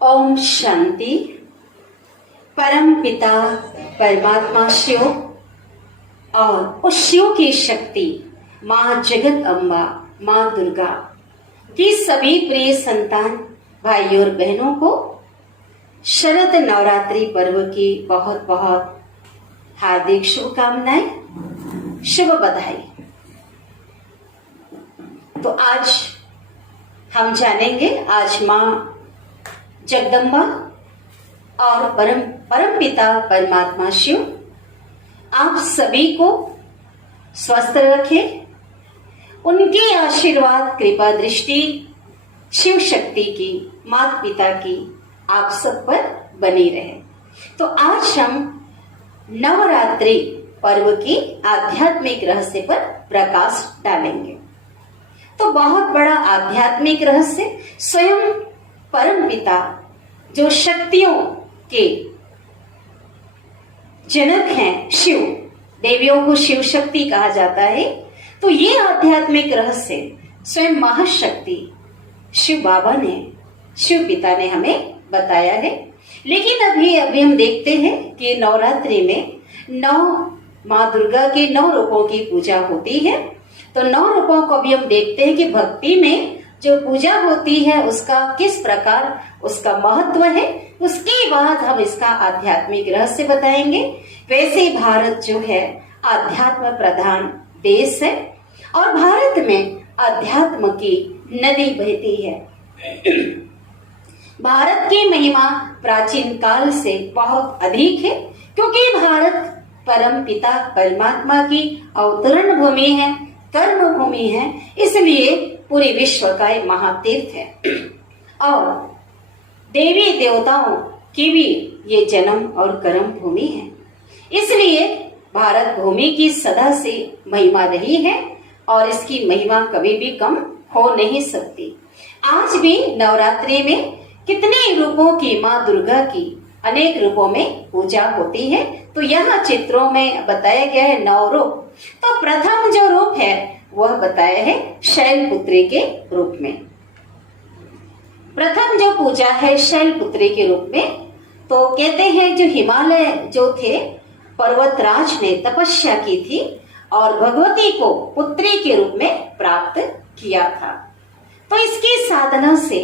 ओम शांति। परम पिता परमात्मा शिव और उस शिव की शक्ति माँ जगत अम्बा माँ दुर्गा की सभी प्रिय संतान भाई और बहनों को शरद नवरात्रि पर्व की बहुत बहुत हार्दिक शुभकामनाएं, शुभ बधाई। तो आज हम जानेंगे, आज माँ जगदम्बा और परम पिता परमात्मा शिव आप सभी को स्वस्थ रखे, उनके आशीर्वाद कृपा दृष्टि शिव शक्ति की माता पिता की आप सब पर बनी रहे। तो आज हम नवरात्रि पर्व की आध्यात्मिक रहस्य पर प्रकाश डालेंगे। तो बहुत बड़ा आध्यात्मिक रहस्य, स्वयं परम पिता जो शक्तियों के जनक हैं, शिव, देवियों को शिव शक्ति कहा जाता है। तो ये आध्यात्मिक रहस्य स्वयं महाशक्ति शिव बाबा ने, शिव पिता ने हमें बताया है। लेकिन अभी हम देखते हैं कि नवरात्रि में 9 माँ दुर्गा के 9 रूपों की पूजा होती है। तो 9 रूपों को भी हम देखते हैं कि भक्ति में जो पूजा होती है उसका किस प्रकार उसका महत्व है। उसके बाद हम इसका आध्यात्मिक रहस्य बताएंगे। वैसे भारत जो है आध्यात्म प्रधान देश है और भारत में अध्यात्म की नदी बहती है। भारत की महिमा प्राचीन काल से बहुत अधिक है, क्योंकि भारत परम पिता परमात्मा की अवतरण भूमि है, कर्म भूमि है, इसलिए पूरे विश्व का एक महातीर्थ है और देवी देवताओं की भी ये जन्म और कर्म भूमि है। इसलिए भारत भूमि की सदा से महिमा रही है और इसकी महिमा कभी भी कम हो नहीं सकती। आज भी नवरात्रि में कितने रूपों की माँ दुर्गा की अनेक रूपों में पूजा होती है। तो यहाँ चित्रों में बताया गया है 9 रूप। तो प्रथम जो रूप है वह बताया है शैलपुत्री के रूप में। प्रथम जो पूजा है शैलपुत्री के रूप में, तो कहते हैं जो हिमालय जो थे पर्वतराज ने तपस्या की थी और भगवती को पुत्री के रूप में प्राप्त किया था। तो इसकी साधना से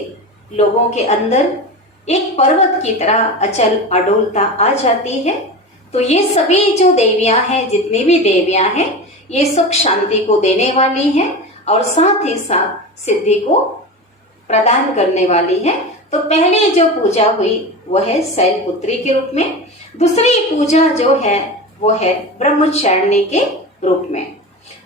लोगों के अंदर एक पर्वत की तरह अचल अडोलता आ जाती है। तो ये सभी जो देवियां हैं, जितनी भी देवियां हैं, ये सुख शांति को देने वाली हैं और साथ ही साथ सिद्धि को प्रदान करने वाली है। तो पहली जो पूजा हुई वह है शैलपुत्री के रूप में। दूसरी पूजा जो है वो है ब्रह्मचारिणी के रूप में।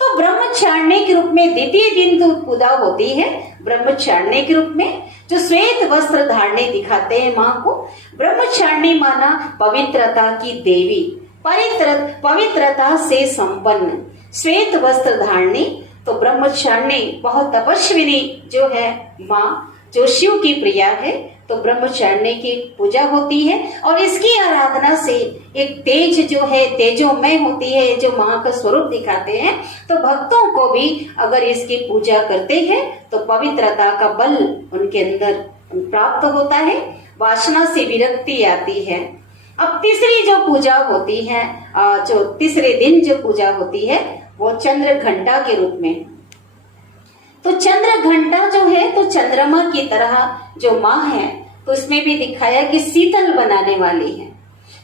तो ब्रह्मचारिणी के रूप में द्वितीय दिन जो पूजा होती है ब्रह्मचारिणी के रूप में, जो श्वेत वस्त्र धारणे दिखाते हैं माँ को। ब्रह्मचारिणी माना पवित्रता की देवी, पवित्रता से संपन्न, श्वेत वस्त्र धारणी। तो ब्रह्मचारिणी बहुत तपस्विनी जो है माँ, जो शिव की प्रिया है। तो ब्रह्मचारिणी की पूजा होती है और इसकी आराधना से एक तेज जो है तेजोमय होती है, जो माँ का स्वरूप दिखाते हैं। तो भक्तों को भी अगर इसकी पूजा करते हैं तो पवित्रता का बल उनके अंदर प्राप्त होता है, वासना से विरक्ति आती है। अब तीसरी जो पूजा होती है, जो तीसरे दिन जो पूजा होती है वो चंद्र घंटा के रूप में। तो चंद्र घंटा जो है तो चंद्रमा की तरह जो माँ है तो इसमें भी दिखाया कि शीतल बनाने वाली है।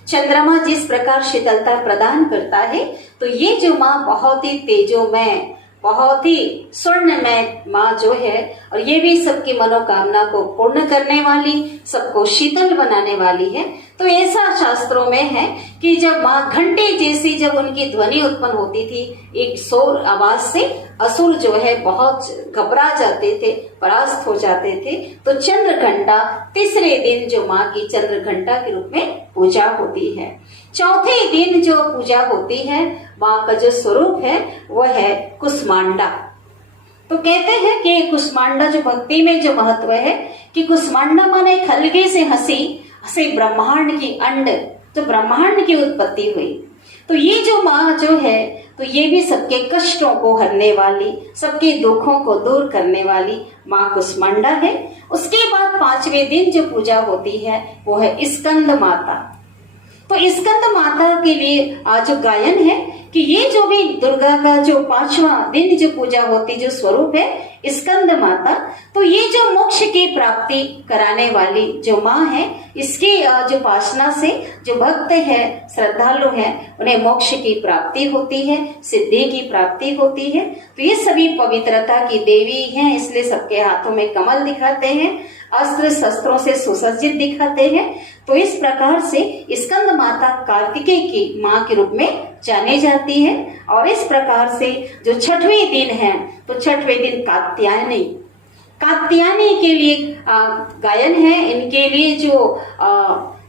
चंद्रमा जिस प्रकार शीतलता प्रदान करता है, तो ये जो माँ बहुत ही तेजोमय, बहुत ही स्वर्णमय माँ जो है, और ये भी सबकी मनोकामना को पूर्ण करने वाली, सबको शीतल बनाने वाली है। तो ऐसा शास्त्रों में है कि जब माँ घंटे जैसी जब उनकी ध्वनि उत्पन्न होती थी, एक शोर आवाज से असुर जो है बहुत घबरा जाते थे, परास्त हो जाते थे। तो चंद्र घंटा तीसरे दिन जो माँ की चंद्र घंटा के रूप में पूजा होती है। चौथे दिन जो पूजा होती है, माँ का जो स्वरूप है वह है कुष्मांडा। तो कहते हैं कि कुष्मांडा जो भक्ति में जो महत्व है कि कुष्मांडा माने एक हल्के से हंसी से ब्रह्मांड की अंड, तो ब्रह्मांड की उत्पत्ति हुई। तो ये जो माँ जो है, तो ये भी सबके कष्टों को हरने वाली, सबके दुखों को दूर करने वाली माँ कुष्मांडा है। उसके बाद पांचवें दिन जो पूजा होती है वो है स्कंद माता। तो स्कंद माता के लिए आज जो गायन है कि ये जो भी दुर्गा का जो पांचवा दिन जो पूजा होती, जो स्वरूप है स्कंद माता, तो ये जो मोक्ष की प्राप्ति कराने वाली जो माँ है, इसकी जो उपासना से जो भक्त है, श्रद्धालु है, उन्हें मोक्ष की प्राप्ति होती है, सिद्धि की प्राप्ति होती है। तो ये सभी पवित्रता की देवी हैं, इसलिए सबके हाथों में कमल दिखाते हैं, अस्त्र शस्त्रों से सुसज्जित दिखाते हैं। तो इस प्रकार से स्कंद माता कार्तिकेय की माँ के रूप में जानी जाती है। और इस प्रकार से जो छठवें दिन है, तो छठवें दिन कात्यायनी, कात्यायनी के लिए गायन है। इनके लिए जो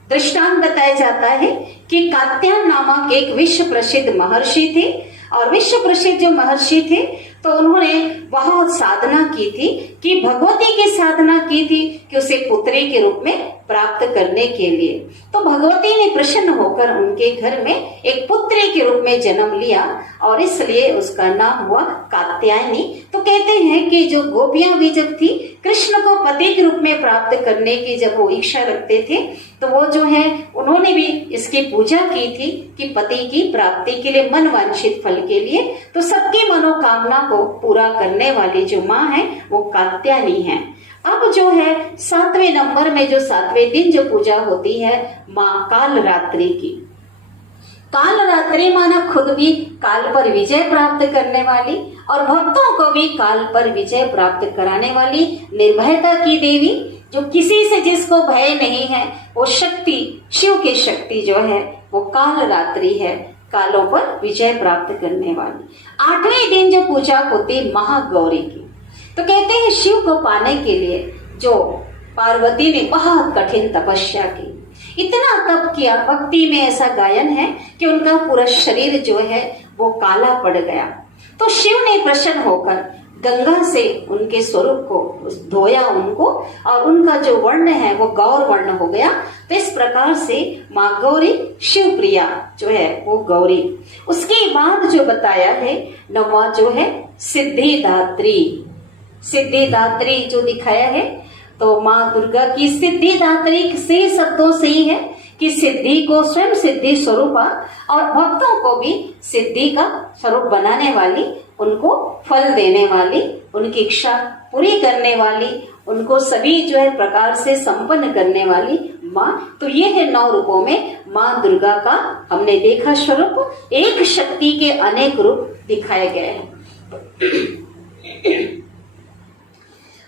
दृष्टांत बताया जाता है कि कात्यायन नामक एक विश्व प्रसिद्ध महर्षि थे, और विश्व प्रसिद्ध जो महर्षि थे तो उन्होंने बहुत साधना की थी, कि भगवती की साधना की थी कि उसे पुत्री के रूप में प्राप्त करने के लिए। तो भगवती ने प्रसन्न होकर उनके घर में एक पुत्री के रूप में जन्म लिया, और इसलिए उसका नाम हुआ कात्यायनी। तो कहते हैं कि जो गोपियां भी जब थी, कृष्ण को पति के रूप में प्राप्त करने की जब वो इच्छा रखते थे, तो वो जो है उन्होंने भी इसकी पूजा की थी कि पति की प्राप्ति के लिए, मन वांछित फल के लिए। तो सबकी मनोकामना को पूरा करने वाली जो माँ है वो कात्यायनी है। अब जो है 7वें नंबर में जो 7वें दिन जो पूजा होती है माँ कालरात्रि की। कालरात्रि माना खुद भी काल पर विजय प्राप्त करने वाली, और भक्तों को भी काल पर विजय प्राप्त कराने वाली निर्भयता की देवी, जो किसी से जिसको भय नहीं है, वो शक्ति, शिव की शक्ति जो है वो कालरात्रि है, कालों पर विजय प्राप्त करने वाली। 8वें दिन जो पूजा होती महागौरी की। तो कहते हैं शिव को पाने के लिए जो पार्वती ने बहुत कठिन तपस्या की, इतना तप किया, भक्ति में ऐसा गायन है कि उनका पूरा शरीर जो है वो काला पड़ गया। तो शिव ने प्रसन्न होकर गंगा से उनके स्वरूप को धोया उनको, और उनका जो वर्ण है वो गौर वर्ण हो गया। तो इस प्रकार से माँ गौरी शिव प्रिया जो है वो गौरी। उसके बाद जो बताया है 9वां जो है सिद्धिदात्री। सिद्धिदात्री जो दिखाया है, तो माँ दुर्गा की सिद्धिदात्री से शब्दों से ही है कि सिद्धि को स्वयं सिद्धि स्वरूपा, और भक्तों को भी सिद्धि का स्वरूप बनाने वाली, उनको फल देने वाली, उनकी इच्छा पूरी करने वाली, उनको सभी जो है प्रकार से संपन्न करने वाली माँ। तो ये है 9 रूपों में माँ दुर्गा का हमने देखा स्वरूप। एक शक्ति के अनेक रूप दिखाए गए हैं।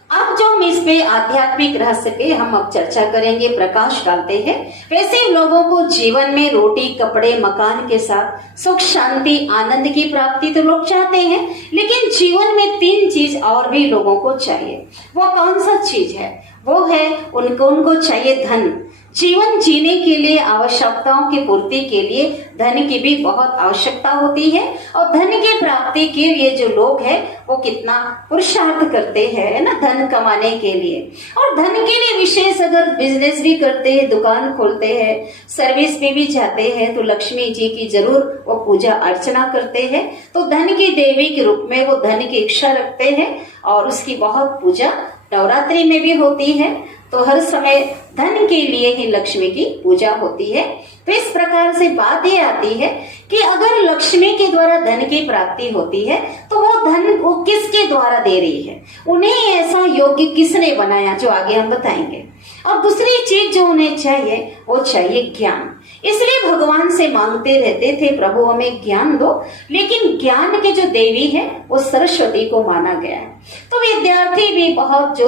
अब जो हम इस पे आध्यात्मिक रहस्य पे हम अब चर्चा करेंगे, प्रकाश डालते हैं। वैसे लोगों को जीवन में रोटी, कपड़े, मकान के साथ सुख, शांति, आनंद की प्राप्ति तो लोग चाहते हैं, लेकिन जीवन में 3 चीज और भी लोगों को चाहिए। वो कौन सा चीज है? वो है उनको चाहिए धन। जीवन जीने के लिए, आवश्यकताओं की पूर्ति के लिए धन की भी बहुत आवश्यकता होती है, और धन की प्राप्ति के लिए जो लोग हैं वो कितना पुरुषार्थ करते हैं, है ना, धन कमाने के लिए। और धन के लिए विशेष अगर बिजनेस भी करते हैं, दुकान खोलते हैं, सर्विस में भी जाते हैं, तो लक्ष्मी जी की जरूर वो पूजा अर्चना करते हैं। तो धन की देवी के रूप में वो धन की इच्छा रखते हैं, और उसकी बहुत पूजा नवरात्रि में भी होती है। तो हर समय धन के लिए ही लक्ष्मी की पूजा होती है। तो इस प्रकार से बात ये आती है कि अगर लक्ष्मी के द्वारा धन की प्राप्ति होती है तो वो धन वो किसके द्वारा दे रही है, उन्हें ऐसा योग्य किसने बनाया, जो आगे हम बताएंगे। और दूसरी चीज जो उन्हें चाहिए वो चाहिए ज्ञान। इसलिए भगवान से मांगते रहते थे, प्रभु हमें ज्ञान दो। लेकिन ज्ञान के जो देवी है वो सरस्वती को माना गया है। तो विद्यार्थी भी बहुत जो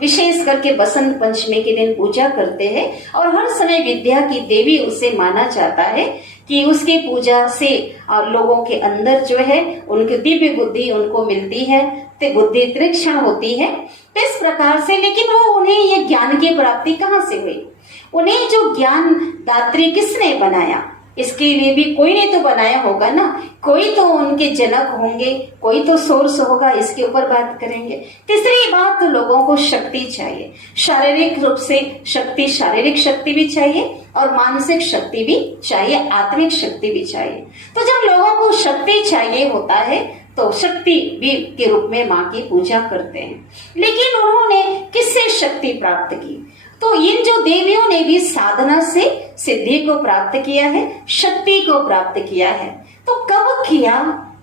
विशेष करके बसंत पंचमी के दिन पूजा करते हैं और हर समय विद्या की देवी उसे माना जाता है कि उसकी पूजा से लोगों के अंदर जो है उनकी दिव्य बुद्धि उनको मिलती है, तो बुद्धि तीक्ष्ण होती है। इस प्रकार से, लेकिन वो उन्हें ये ज्ञान की प्राप्ति कहाँ से हुई, उन्हें जो ज्ञान दात्री किसने बनाया, इसके लिए भी कोई ने तो बनाया होगा ना, कोई तो उनके जनक होंगे, कोई तो सोर्स होगा। इसके ऊपर बात करेंगे। तीसरी बात, तो लोगों को शक्ति चाहिए, शारीरिक रूप से शक्ति, शारीरिक शक्ति भी चाहिए और मानसिक शक्ति भी चाहिए, आत्मिक शक्ति भी चाहिए। तो जब लोगों को शक्ति चाहिए होता है तो शक्ति भी के रूप में माँ की पूजा करते हैं। लेकिन उन्होंने किससे शक्ति प्राप्त की, तो इन जो देवियों ने भी साधना से सिद्धि को प्राप्त किया है, शक्ति को प्राप्त किया है। तो कब किया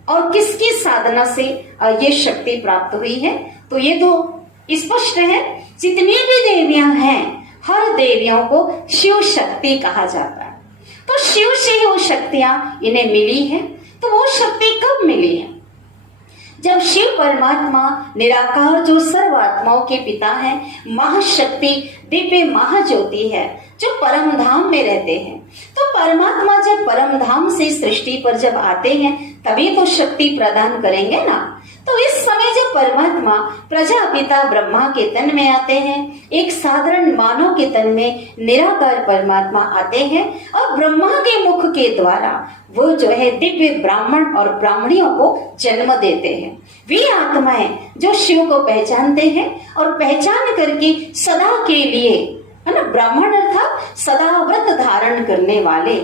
और किसकी साधना से ये शक्ति प्राप्त हुई है, तो ये तो स्पष्ट है। जितनी भी देवियां हैं, हर देवियों को शिव शक्ति कहा जाता है। तो शिव से ही वो शक्तियां इन्हें मिली है। तो वो शक्ति कब मिली है, जब शिव परमात्मा निराकार जो सर्व आत्माओं के पिता हैं, महाशक्ति दिव्य महाज्योति है, जो परम धाम में रहते हैं। तो परमात्मा जब परम धाम से सृष्टि पर जब आते हैं तभी तो शक्ति प्रदान करेंगे ना। तो इस समय जब परमात्मा प्रजापिता ब्रह्मा के तन में आते हैं, एक साधारण मानव के तन में निराकार परमात्मा आते हैं और ब्रह्मा के मुख के द्वारा वो जो है दिव्य ब्राह्मण और ब्राह्मणियों को जन्म देते हैं। वे आत्माएं जो शिव को पहचानते हैं और पहचान करके सदा के लिए, है ना, ब्राह्मण अर्थात सदा व्रत धारण करने वाले,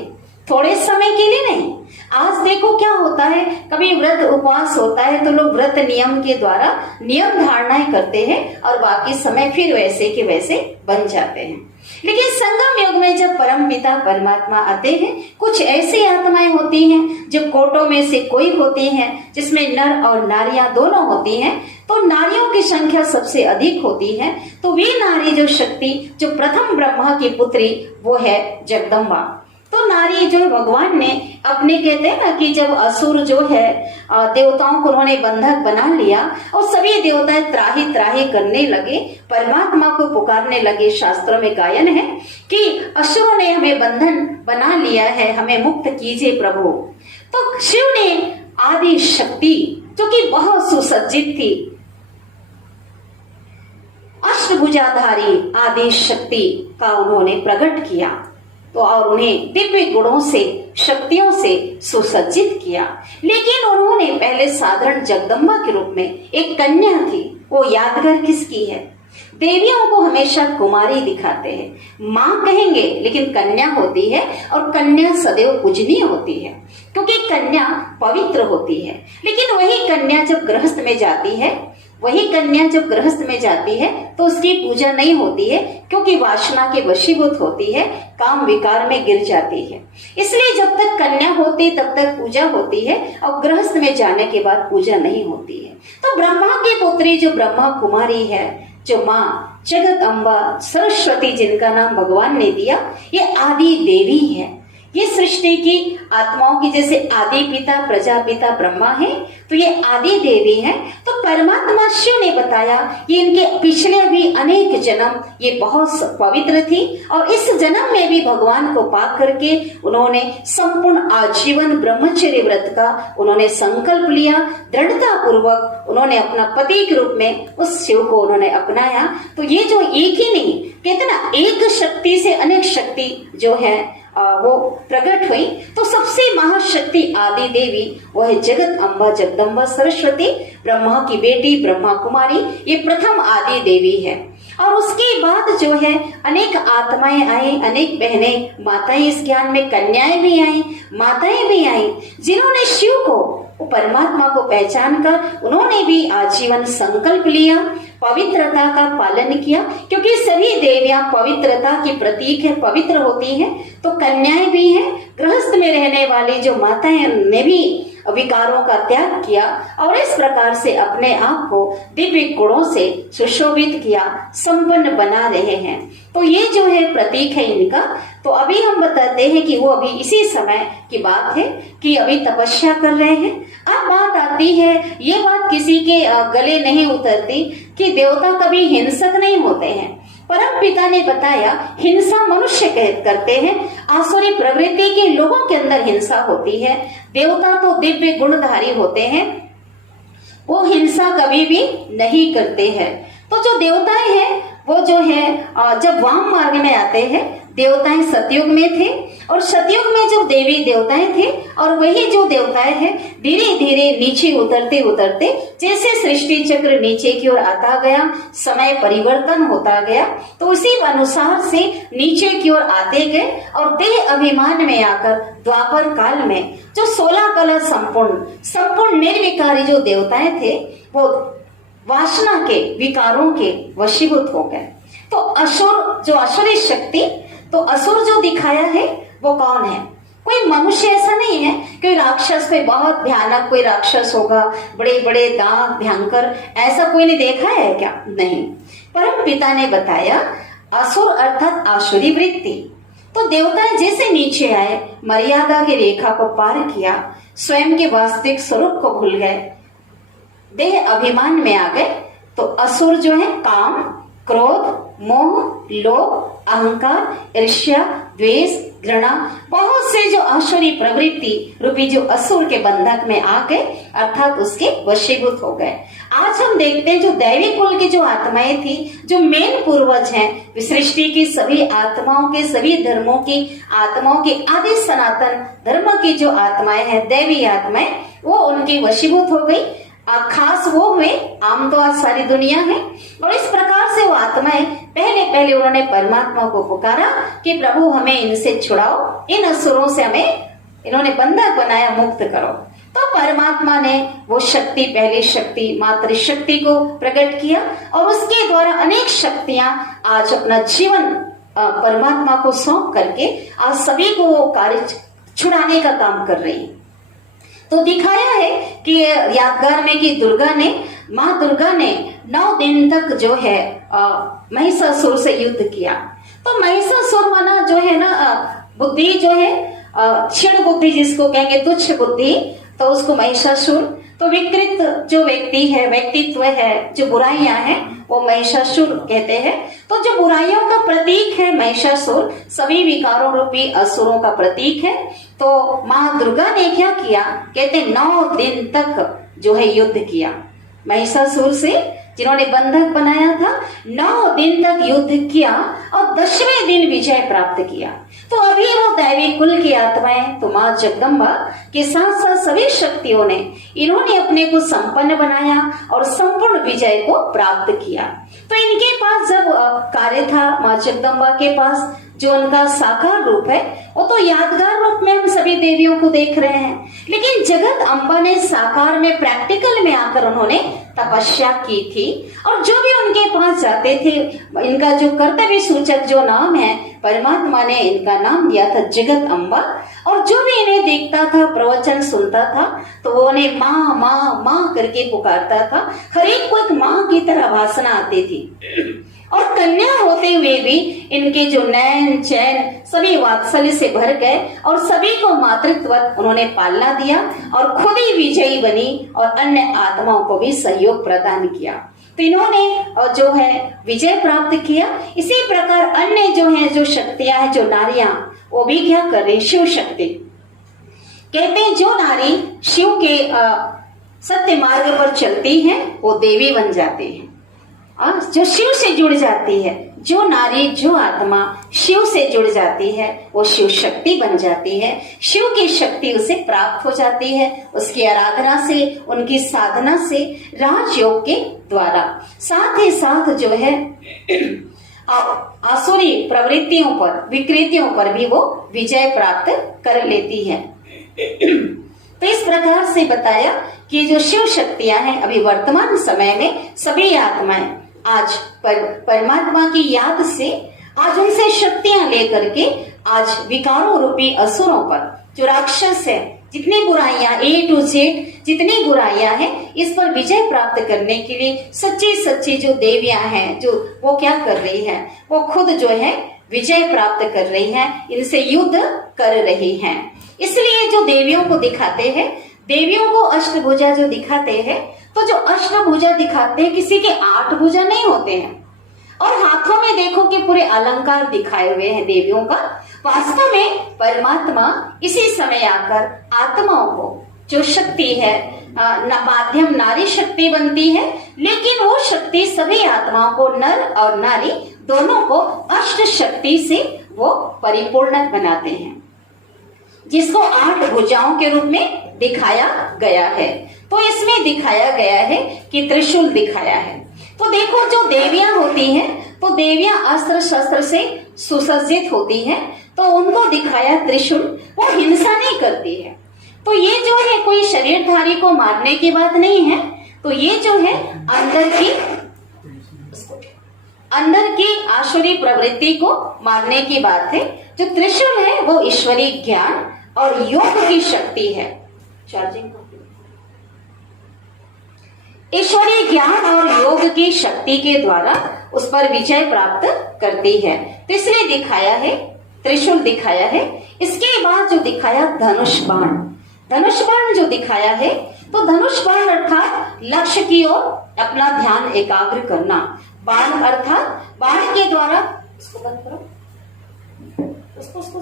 थोड़े समय के लिए नहीं। आज देखो क्या होता है, कभी व्रत उपवास होता है तो लोग व्रत नियम के द्वारा नियम धारणाएं करते हैं और बाकी समय फिर वैसे के वैसे बन जाते हैं। लेकिन संगम युग में जब परम पिता परमात्मा आते हैं, कुछ ऐसी आत्माएं होती हैं जो कोटों में से कोई होती हैं, जिसमें नर और नारियां दोनों होती हैं। तो नारियों की संख्या सबसे अधिक होती है। तो वे नारी जो शक्ति, जो प्रथम ब्रह्मा की पुत्री, वो है जगदम्बा। तो नारी जो भगवान ने अपने, कहते हैं ना कि जब असुर जो है देवताओं को उन्होंने बंधक बना लिया और सभी देवता त्राही त्राही करने लगे, परमात्मा को पुकारने लगे। शास्त्रों में गायन है कि असुरों ने हमें बंधन बना लिया है, हमें मुक्त कीजिए प्रभु। तो शिव ने आदि शक्ति जो कि बहुत सुसज्जित थी, अष्टभुजाधारी आदि शक्ति का उन्होंने प्रकट किया, तो और उन्हें दिव्य गुणों से, शक्तियों से सुसज्जित किया। लेकिन उन्होंने पहले साधारण जगदम्बा के रूप में एक कन्या थी। वो यादगार किसकी है, देवियों को हमेशा कुमारी दिखाते हैं, माँ कहेंगे, लेकिन कन्या होती है और कन्या सदैव पूजनीय होती है क्योंकि कन्या पवित्र होती है। लेकिन वही कन्या जब गृहस्थ में जाती है, वही कन्या जब गृहस्थ में जाती है तो उसकी पूजा नहीं होती है क्योंकि वासना के वशीभूत होती है, काम विकार में गिर जाती है। इसलिए जब तक कन्या होती तब तक पूजा होती है और गृहस्थ में जाने के बाद पूजा नहीं होती है। तो ब्रह्मा की पुत्री जो ब्रह्मा कुमारी है, जो माँ जगत अम्बा सरस्वती जिनका नाम भगवान ने दिया, ये आदि देवी है। ये सृष्टि की आत्माओं की जैसे आदि पिता प्रजापिता ब्रह्मा है, तो ये आदि देवी है। तो परमात्मा शिव ने बताया ये इनके पिछले भी अनेक जन्म ये बहुत पवित्र थी और इस जन्म में भी भगवान को पा करके उन्होंने संपूर्ण आजीवन ब्रह्मचर्य व्रत का उन्होंने संकल्प लिया। दृढ़ता पूर्वक उन्होंने अपना पति के रूप में उस शिव को उन्होंने अपनाया। तो ये जो एक ही नहीं, कहते ना एक शक्ति से अनेक शक्ति जो है वो प्रकट हुई। तो सबसे महाशक्ति आदि देवी वो है जगत अम्बा जगदम्बा सरस्वती, ब्रह्मा की बेटी ब्रह्मा कुमारी, ये प्रथम आदि देवी है। और उसके बाद जो है अनेक आत्माएं आई, अनेक बहनें माताएं, इस ज्ञान में कन्याएं भी आई, माताएं भी आई, जिन्होंने शिव को, परमात्मा को पहचान कर उन्होंने भी आजीवन संकल्प लिया। पवित्रता का पालन किया, क्योंकि सभी देवियां पवित्रता की प्रतीक है, पवित्र होती हैं। तो कन्याएं भी हैं, गृहस्थ में रहने वाली जो माताएं ने भी विकारों का त्याग किया और इस प्रकार से अपने आप को दिव्य गुणों से सुशोभित किया, संपन्न बना रहे हैं। तो ये जो है प्रतीक है इनका। तो अभी हम बताते हैं कि वो अभी इसी समय की बात है कि अभी तपस्या कर रहे हैं। अब बात आती है, ये बात किसी के गले नहीं उतरती कि देवता कभी हिंसक नहीं होते हैं। परम पिता ने बताया हिंसा मनुष्य करते हैं, आसुरी प्रवृत्ति के लोगों के अंदर हिंसा होती है। देवता तो दिव्य गुणधारी होते हैं, वो हिंसा कभी भी नहीं करते हैं। तो जो देवताएं हैं वो जो है जब वाम मार्ग में आते हैं, देवताएं सतयुग में थे और सतयुग में जो देवी देवताएं थे और वही जो देवताएं हैं धीरे धीरे नीचे उतरते उतरते जैसे सृष्टि चक्र नीचे की ओर आता गया, समय परिवर्तन होता गया, तो उसी अनुसार से नीचे की ओर आते गए और देह अभिमान में आकर द्वापर काल में जो 16 कला संपूर्ण निर्विकारी जो देवताएं थे वो वासना के विकारों के वशीभूत हो गए। तो असुर जो असुरी शक्ति, तो असुर जो दिखाया है वो कौन है? कोई मनुष्य ऐसा नहीं है, कोई राक्षस, कोई बहुत भयानक कोई राक्षस होगा, बड़े बड़े दांत भयंकर, ऐसा कोई ने देखा है क्या? नहीं। परम पिता ने बताया असुर अर्थात आसुरी वृत्ति। तो देवताएं जैसे नीचे आए, मर्यादा की रेखा को पार किया, स्वयं के वास्तविक स्वरूप को भूल गए, देह अभिमान में आ गए, तो असुर जो है काम, क्रोध, मोह, लोभ, अहंकार, ईर्ष्या, द्वेष, घृणा, बहुत से जो आसुरी प्रवृत्ति रूपी जो असुर के बंधक में आ गए, अर्थात उसके वशीभूत हो गए। आज हम देखते हैं जो दैवी कुल की जो आत्माएं थी, जो मेन पूर्वज हैं, सृष्टि की सभी आत्माओं के, सभी धर्मों की आत्माओं की, आदि सनातन धर्म की जो आत्माएं हैं, दैवी आत्माएं, वो उनकी वशीभूत हो गई। खास वो हुए, आम तो आज सारी दुनिया है। और इस प्रकार से वो आत्माएं पहले उन्होंने परमात्मा को पुकारा कि प्रभु हमें इनसे छुड़ाओ, इन असुरों से हमें इन्होंने बंधक बनाया, मुक्त करो। तो परमात्मा ने वो शक्ति, पहली शक्ति मातृशक्ति को प्रकट किया और उसके द्वारा अनेक शक्तियां आज अपना जीवन परमात्मा को सौंप करके आज सभी को वो कार्य छुड़ाने का काम कर रही है। तो दिखाया है कि यादगार में कि माँ दुर्गा ने 9 दिन तक जो है महिषासुर से युद्ध किया। तो महिषासुर माना जो है ना बुद्धि जो है क्षीण बुद्धि जिसको कहेंगे, तुच्छ बुद्धि, तो उसको महिषासुर। तो विकृत जो व्यक्ति है, व्यक्तित्व है, जो बुराइयां हैं वो महिषासुर कहते हैं। तो जो बुराइयों का प्रतीक है महिषासुर, सभी विकारों रूपी असुरों का प्रतीक है। तो माँ दुर्गा ने क्या किया, कहते 9 दिन तक जो है युद्ध किया महिषासुर से, जिन्होंने बंधक बनाया था। 9 दिन तक युद्ध किया और 10वें दिन विजय प्राप्त किया। तो अभी वो दैवी कुल की आत्माएं, तो माँ जगदम्बा के साथ साथ सभी शक्तियों ने इन्होंने अपने को संपन्न बनाया और संपूर्ण विजय को प्राप्त किया। तो इनके पास जब कार्य था, माँ जगदम्बा के पास जो उनका साकार रूप है, वो तो यादगार रूप में हम सभी देवियों को देख रहे हैं, लेकिन जगत अम्बा ने साकार में, प्रैक्टिकल में आकर उन्होंने तपस्या की थी। और जो भी उनके पास जाते थे, इनका जो कर्तव्य सूचक जो नाम है, परमात्मा ने इनका नाम दिया था जगत अम्बा। और जो भी इन्हें देखता था, प्रवचन सुनता था, तो वो उन्हें माँ माँ माँ करके पुकारता था। हर एक को एक माँ की तरह भाषण आती थी। और कन्या होते हुए भी इनके जो नैन चैन सभी वात्सल्य से भर गए और सभी को मातृत्व उन्होंने पालना दिया और खुद ही विजयी बनी और अन्य आत्माओं को भी सहयोग प्रदान किया। तो इन्होंने जो है विजय प्राप्त किया। इसी प्रकार अन्य जो है, जो शक्तियां हैं, जो नारियां, वो भी क्या कर रही, शिव शक्ति कहते हैं। जो नारी शिव के सत्य मार्ग पर चलती है वो देवी बन जाती है, जो शिव से जुड़ जाती है। जो नारी, जो आत्मा शिव से जुड़ जाती है वो शिव शक्ति बन जाती है। शिव की शक्ति उसे प्राप्त हो जाती है, उसकी आराधना से, उनकी साधना से, राजयोग के द्वारा। साथ ही साथ जो है आसुरी प्रवृत्तियों पर, विकृतियों पर भी वो विजय प्राप्त कर लेती है। तो इस प्रकार से बताया कि जो शिव शक्तियां हैं अभी वर्तमान समय में सभी आत्माएं आज परमात्मा की याद से आज उनसे शक्तियां लेकर के आज विकारों रूपी असुरों पर, जो राक्षस है, जितनी बुराइयां A to Z जितनी बुराइयां हैं, इस पर विजय प्राप्त करने के लिए सच्ची सच्ची जो देवियां हैं, जो वो क्या कर रही हैं, वो खुद जो है विजय प्राप्त कर रही हैं, इनसे युद्ध कर रही हैं। इसलिए जो देवियों को दिखाते हैं, देवियों को अष्टभुजा जो दिखाते हैं, तो जो अष्टभुजा दिखाते हैं किसी के 8 भुजा नहीं होते हैं, और हाथों में देखो कि पूरे अलंकार दिखाए हुए हैं देवियों का। वास्तव में परमात्मा इसी समय आकर आत्माओं को, जो शक्ति है माध्यम नारी शक्ति बनती है, लेकिन वो शक्ति सभी आत्माओं को, नर और नारी दोनों को अष्ट शक्ति से वो परिपूर्ण बनाते हैं, जिसको 8 भुजाओं के रूप में दिखाया गया है। तो इसमें दिखाया गया है कि त्रिशूल दिखाया है। तो देखो जो देवियां होती हैं, तो देवियां अस्त्र शस्त्र से सुसज्जित होती हैं, तो उनको दिखाया त्रिशूल। वो हिंसा नहीं करती है। तो ये जो है कोई शरीरधारी को मारने की बात नहीं है, तो ये जो है अंदर की आसुरी प्रवृत्ति को मारने की बात है। जो त्रिशूल है वो ईश्वरीय ज्ञान और योग की शक्ति है। ईश्वरीय ज्ञान और योग की शक्ति के द्वारा उस पर विजय प्राप्त करती है। तो इसलिए दिखाया है, त्रिशूल दिखाया है। इसके बाद जो दिखाया धनुष बाण, धनुष बाण जो दिखाया है, तो धनुष बाण अर्थात लक्ष्य की ओर अपना ध्यान एकाग्र करना। बाण अर्थात बाण के द्वारा, उसको बंद करो, उसको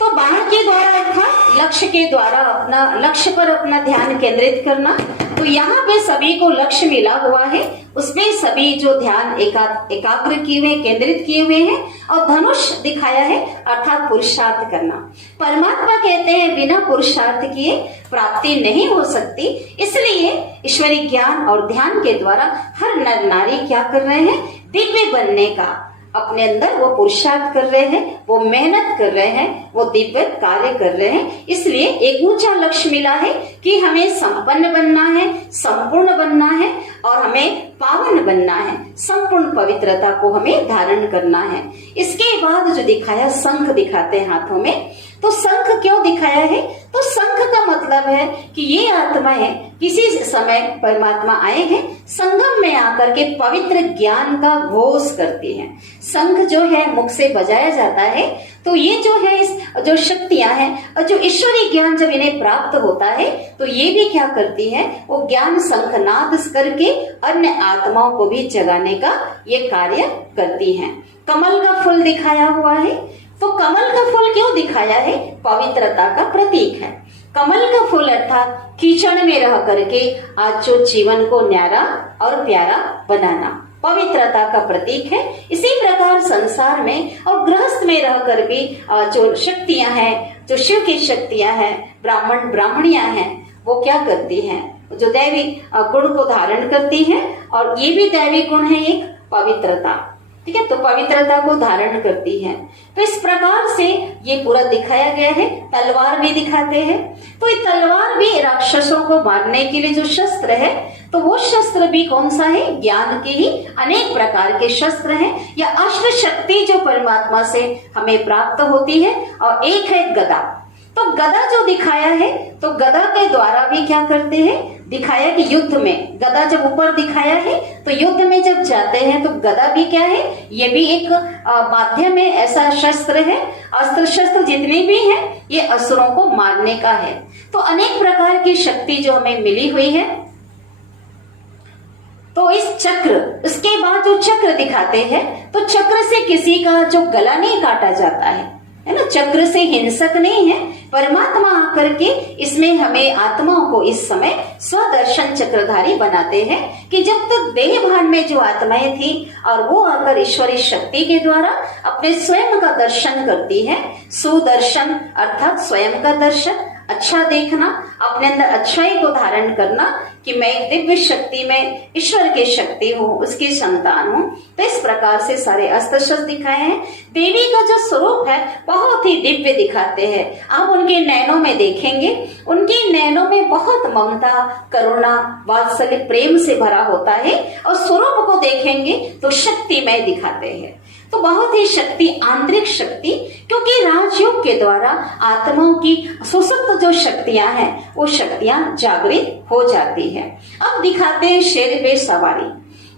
तो बाण के द्वारा अर्थात लक्ष्य के द्वारा अपना लक्ष्य पर अपना ध्यान केंद्रित करना। तो यहाँ पे सभी को लक्ष्य मिला हुआ है, उसमें सभी जो ध्यान एकाग्र किए हुए, केंद्रित किए हुए हैं। और धनुष दिखाया है अर्थात पुरुषार्थ करना। परमात्मा कहते हैं बिना पुरुषार्थ किए प्राप्ति नहीं हो सकती, इसलिए ईश्वरीय ज्ञान और ध्यान के द्वारा हर नर नारी क्या कर रहे हैं, दिव्य बनने का अपने अंदर वो पुरुषार्थ कर रहे हैं, वो मेहनत कर रहे हैं, वो दिव्य कार्य कर रहे हैं। इसलिए एक ऊंचा लक्ष्य मिला है कि हमें संपन्न बनना है, संपूर्ण बनना है और हमें पावन बनना है, संपूर्ण पवित्रता को हमें धारण करना है। इसके बाद जो दिखाया शंख दिखाते हैं हाथों में, तो शंख क्यों दिखाया है, तो शंख का मतलब है कि ये आत्माएं किसी समय परमात्मा आए हैं, संगम में आकर के पवित्र ज्ञान का घोष करती हैं। शंख जो है मुख से बजाया जाता है, तो ये जो है इस जो शक्तियां हैं और जो ईश्वरीय ज्ञान जब इन्हें प्राप्त होता है, तो ये भी क्या करती है, वो ज्ञान शंखनाद करके अन्य आत्माओं को भी जगाने का ये कार्य करती हैं। कमल का फूल दिखाया हुआ है, तो कमल का फूल क्यों दिखाया है, पवित्रता का प्रतीक है। कमल का फूल अर्थात कीचड़ में रह करके आज जो जीवन को न्यारा और प्यारा बनाना, पवित्रता का प्रतीक है। इसी प्रकार संसार में और गृहस्थ में रहकर भी जो शक्तियां हैं, जो शिव की शक्तियां हैं, ब्राह्मण ब्राह्मणियां हैं, वो क्या करती हैं, जो दैवी गुण को धारण करती हैं। और ये भी दैवी गुण है एक पवित्रता, ठीक है, तो पवित्रता को धारण करती है। तो इस प्रकार से ये पूरा दिखाया गया है। तलवार भी दिखाते हैं, तो ये तलवार भी राक्षसों को मारने के लिए जो शस्त्र है, तो वो शस्त्र भी कौन सा है, ज्ञान के ही अनेक प्रकार के शस्त्र हैं, या अष्ट शक्ति जो परमात्मा से हमें प्राप्त होती है। और एक है गदा, तो गदा जो दिखाया है, तो गदा के द्वारा भी क्या करते हैं, दिखाया कि युद्ध में गदा जब ऊपर दिखाया है, तो युद्ध में जब जाते हैं तो गदा भी क्या है, ये भी एक माध्यम है, ऐसा शस्त्र है। अस्त्र शस्त्र जितने भी हैं ये असुरों को मारने का है। तो अनेक प्रकार की शक्ति जो हमें मिली हुई है। तो इस चक्र, इसके बाद जो चक्र दिखाते हैं, तो चक्र से किसी का जो गला नहीं काटा जाता है ना, चक्र से हिंसक नहीं है। परमात्मा आकर के इसमें हमें आत्माओं को इस समय स्वदर्शन चक्रधारी बनाते हैं कि जब तक देह भान में जो आत्माएं थी और वो आकर ईश्वरीय शक्ति के द्वारा अपने स्वयं का दर्शन करती है, सुदर्शन अर्थात स्वयं का दर्शन, अच्छा देखना, अपने अंदर अच्छाई को धारण करना कि मैं एक दिव्य शक्ति में ईश्वर की शक्ति हूँ, उसकी संतान हूँ। तो इस प्रकार से सारे अस्त्र शस्त्र दिखाए हैं। देवी का जो स्वरूप है बहुत ही दिव्य दिखाते हैं। आप उनके नैनों में देखेंगे, उनके नैनों में बहुत ममता, करुणा, वात्सल्य, प्रेम से भरा होता है। और स्वरूप को देखेंगे तो शक्तिमय दिखाते हैं। तो बहुत ही शक्ति, आंतरिक शक्ति, क्योंकि राजयोग के द्वारा आत्माओं की सुसुप्त जो शक्तियां हैं वो शक्तियां जागृत हो जाती है। अब दिखाते हैं शेर पे सवारी।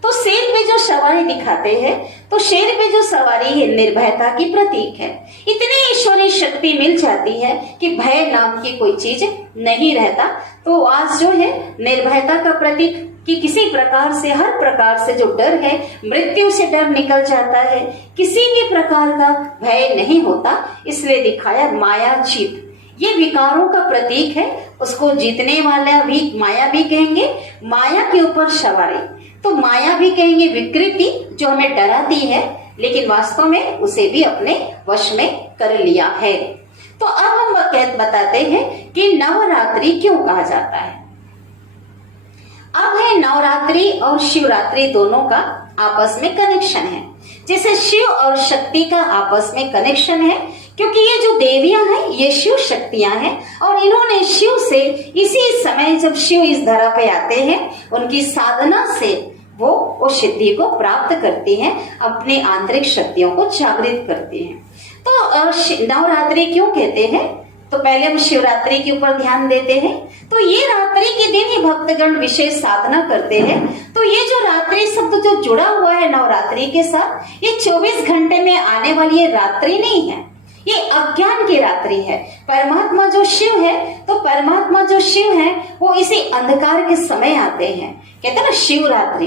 तो शेर पे जो सवारी दिखाते हैं, तो शेर पे जो सवारी है निर्भयता की प्रतीक है। इतनी ईश्वरीय शक्ति मिल जाती है कि भय नाम की कोई चीज नहीं रहता। तो आज जो है निर्भयता का प्रतीक कि किसी प्रकार से, हर प्रकार से जो डर है, मृत्यु से डर निकल जाता है, किसी भी प्रकार का भय नहीं होता। इसलिए दिखाया माया जीत, ये विकारों का प्रतीक है। उसको जीतने वाला भी माया भी कहेंगे, माया के ऊपर सवारी। तो माया भी कहेंगे विकृति जो हमें डराती है, लेकिन वास्तव में उसे भी अपने वश में कर लिया है। तो अब हम बताते हैं कि नवरात्रि क्यों कहा जाता है। अब है नवरात्रि और शिवरात्रि दोनों का आपस में कनेक्शन है। जैसे शिव और शक्ति का आपस में कनेक्शन है, क्योंकि ये जो देवियां हैं ये शिव शक्तियां हैं। और इन्होंने शिव से इसी समय जब शिव इस धरा पे आते हैं, उनकी साधना से वो सिद्धि को प्राप्त करती हैं, अपनी आंतरिक शक्तियों को जागृत करती हैं। तो नवरात्रि क्यों कहते हैं, तो पहले हम शिवरात्रि के ऊपर ध्यान देते हैं। तो ये रात्रि के दिन ही भक्तगण विशेष साधना करते हैं। तो ये जो रात्रि शब्द जो जुड़ा हुआ है नवरात्रि के साथ, ये 24 घंटे में आने वाली ये रात्रि नहीं है, ये अज्ञान की रात्रि है। परमात्मा जो शिव है, तो परमात्मा जो शिव है वो इसी अंधकार के समय आते हैं। कहते हैं ना शिवरात्रि,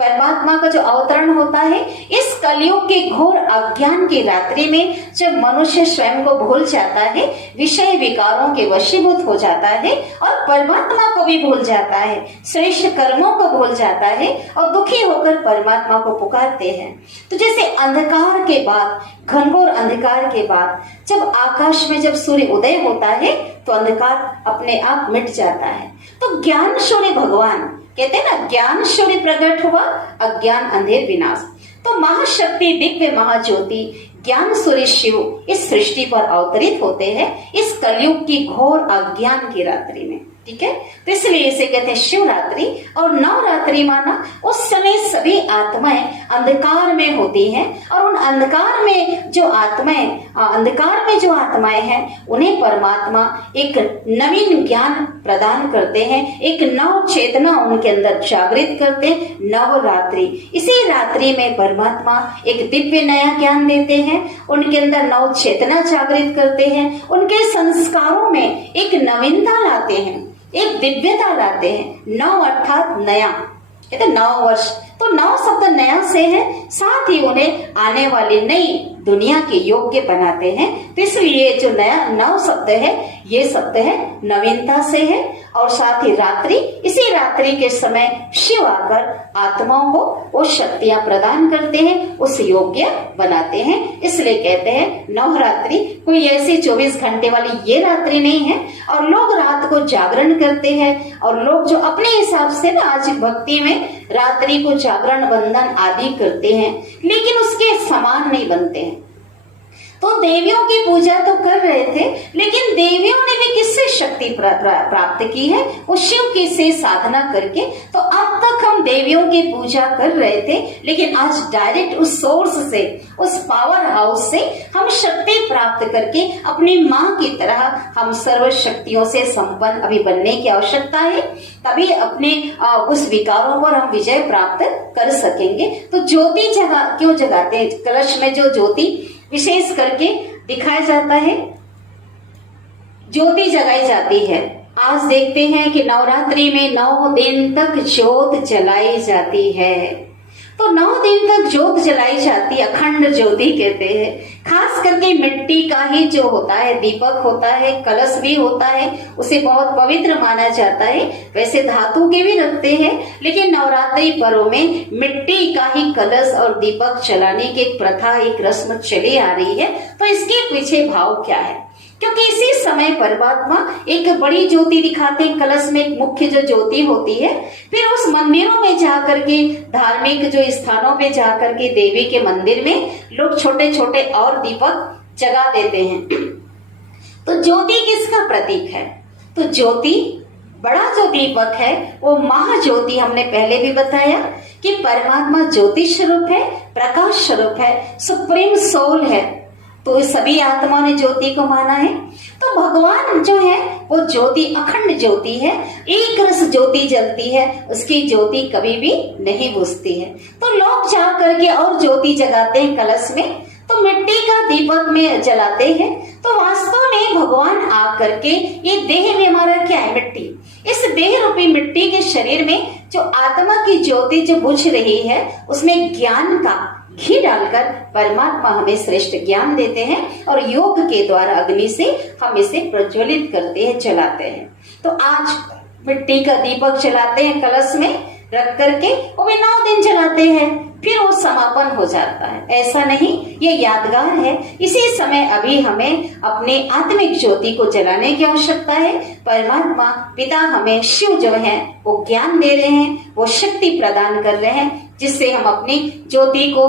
परमात्मा का जो अवतरण होता है इस कलयुग के घोर अज्ञान की रात्रि में, जब मनुष्य स्वयं को भूल जाता है, विषय विकारों के वशीभूत हो जाता है और परमात्मा को भी भूल जाता है, श्रेष्ठ कर्मों को भूल जाता है और दुखी होकर परमात्मा को पुकारते हैं। तो जैसे अंधकार के बाद, घनघोर अंधकार के बाद जब आकाश में जब सूर्य उदय होता है तो अंधकार अपने आप मिट जाता है। तो ज्ञान सूर्य भगवान कहते हैं ना, ज्ञान सूर्य प्रकट हुआ, अज्ञान अंधेर विनाश। तो महाशक्ति दिव्य महाज्योति ज्ञान सूर्य शिव इस सृष्टि पर अवतरित होते हैं इस कलयुग की घोर अज्ञान की रात्रि में। ठीक है, तो इसलिए इसे कहते हैं शिवरात्रि। और नवरात्रि माना उस समय सभी आत्माएं अंधकार में होती हैं और उन अंधकार में जो आत्माएं हैं उन्हें परमात्मा एक नवीन ज्ञान प्रदान करते हैं, एक नव चेतना उनके अंदर जागृत करते हैं। नवरात्रि, इसी रात्रि में परमात्मा एक दिव्य नया ज्ञान देते हैं, उनके अंदर नव चेतना जागृत करते हैं, उनके संस्कारों में एक नवीनता लाते हैं, एक दिव्यता लाते हैं। नव अर्थात नया, कहते नव वर्ष। तो नव शब्द नया से है, साथ ही उन्हें आने वाली नई दुनिया के योग्य बनाते हैं। तो इसलिए जो नया नव शब्द है ये शब्द है नवीनता से है। और साथ ही रात्रि, इसी रात्रि के समय शिव आकर आत्माओं को वो शक्तियां प्रदान करते हैं, उस योग्य बनाते हैं। इसलिए कहते हैं नवरात्रि कोई ऐसी 24 घंटे वाली ये रात्रि नहीं है। और लोग रात को जागरण करते हैं और लोग जो अपने हिसाब से ना आज भक्ति में रात्रि को जागरण बंधन आदि करते हैं, लेकिन उसके समान नहीं बनते हैं। तो देवियों की पूजा तो कर रहे थे, लेकिन देवियों ने भी किससे शक्ति प्राप्त की है, वो शिव की से साधना करके। तो अब तक हम देवियों की पूजा कर रहे थे, लेकिन आज डायरेक्ट उस सोर्स से, उस पावर हाउस से हम शक्ति प्राप्त करके अपनी माँ की तरह हम सर्व शक्तियों से संपन्न अभी बनने की आवश्यकता है। तभी अपने उस विकारों पर हम विजय प्राप्त कर सकेंगे। तो ज्योति क्यों जगाते हैं, कलश में जो ज्योति विशेष करके दिखाया जाता है, ज्योति जगाई जाती है। आज देखते हैं कि नवरात्रि में 9 दिन तक ज्योत जलाई जाती है। तो 9 दिन तक ज्योत जलाई जाती है, अखंड ज्योति कहते हैं। खास करके मिट्टी का ही जो होता है, दीपक होता है, कलश भी होता है, उसे बहुत पवित्र माना जाता है। वैसे धातु के भी रखते हैं, लेकिन नवरात्रि पर्व में मिट्टी का ही कलश और दीपक जलाने की एक प्रथा, एक रस्म चली आ रही है। तो इसके पीछे भाव क्या है? क्योंकि इसी समय परमात्मा एक बड़ी ज्योति दिखाते हैं, कलश में एक मुख्य जो ज्योति होती है। फिर उस मंदिरों में जाकर के, धार्मिक जो स्थानों पे जाकर के देवी के मंदिर में लोग छोटे छोटे और दीपक जगा देते हैं। तो ज्योति किसका प्रतीक है? तो ज्योति, बड़ा जो दीपक है वो महाज्योति, हमने पहले भी बताया कि परमात्मा ज्योति स्वरूप है, प्रकाश स्वरूप है, सुप्रीम सोल है। तो सभी आत्मा ने ज्योति को माना है। तो भगवान जो है वो ज्योति, अखंड ज्योति है, एक रस ज्योति जलती है, उसकी ज्योति कभी भी नहीं बुझती है। तो लोग जा करके और ज्योति जगाते हैं कलश में, तो मिट्टी का दीपक में जलाते हैं। तो वास्तव में भगवान आकर के, ये देह में हमारा क्या है? मिट्टी। इस देह रूपी मिट्टी के शरीर में जो आत्मा की ज्योति जो बुझ रही है, उसमें ज्ञान का घी डालकर परमात्मा हमें श्रेष्ठ ज्ञान देते हैं और योग के द्वारा अग्नि से हम इसे प्रज्वलित करते हैं, जलाते हैं। तो आज मिट्टी का दीपक जलाते हैं कलश में रख करके, वो भी 9 दिन जलाते हैं, फिर वो समापन हो जाता है। ऐसा नहीं, ये यादगार है। इसी समय अभी हमें अपने आत्मिक ज्योति को जलाने की आवश्यकता है। परमात्मा पिता हमें, शिव जो है वो ज्ञान दे रहे हैं, वो शक्ति प्रदान कर रहे हैं, जिससे हम अपनी ज्योति को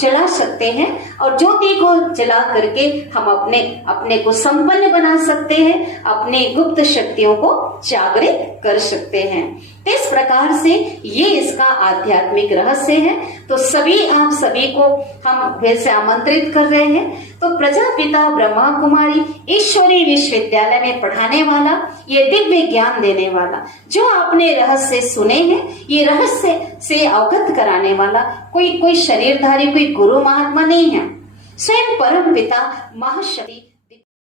जला सकते हैं और ज्योति को जला करके हम अपने को संपन्न बना सकते हैं, अपने गुप्त शक्तियों को जागृत कर सकते हैं। तो इस प्रकार से ये इसका आध्यात्मिक रहस्य है। तो आप सभी को हम फिर से आमंत्रित कर रहे हैं। तो प्रजापिता ब्रह्मा कुमारी ईश्वरी विश्वविद्यालय में पढ़ाने वाला, ये दिव्य ज्ञान देने वाला, जो आपने रहस्य सुने हैं, ये रहस्य से अवगत कराने वाला कोई शरीरधारी, कोई गुरु महात्मा नहीं है, स्वयं परम पिता महाशक्ति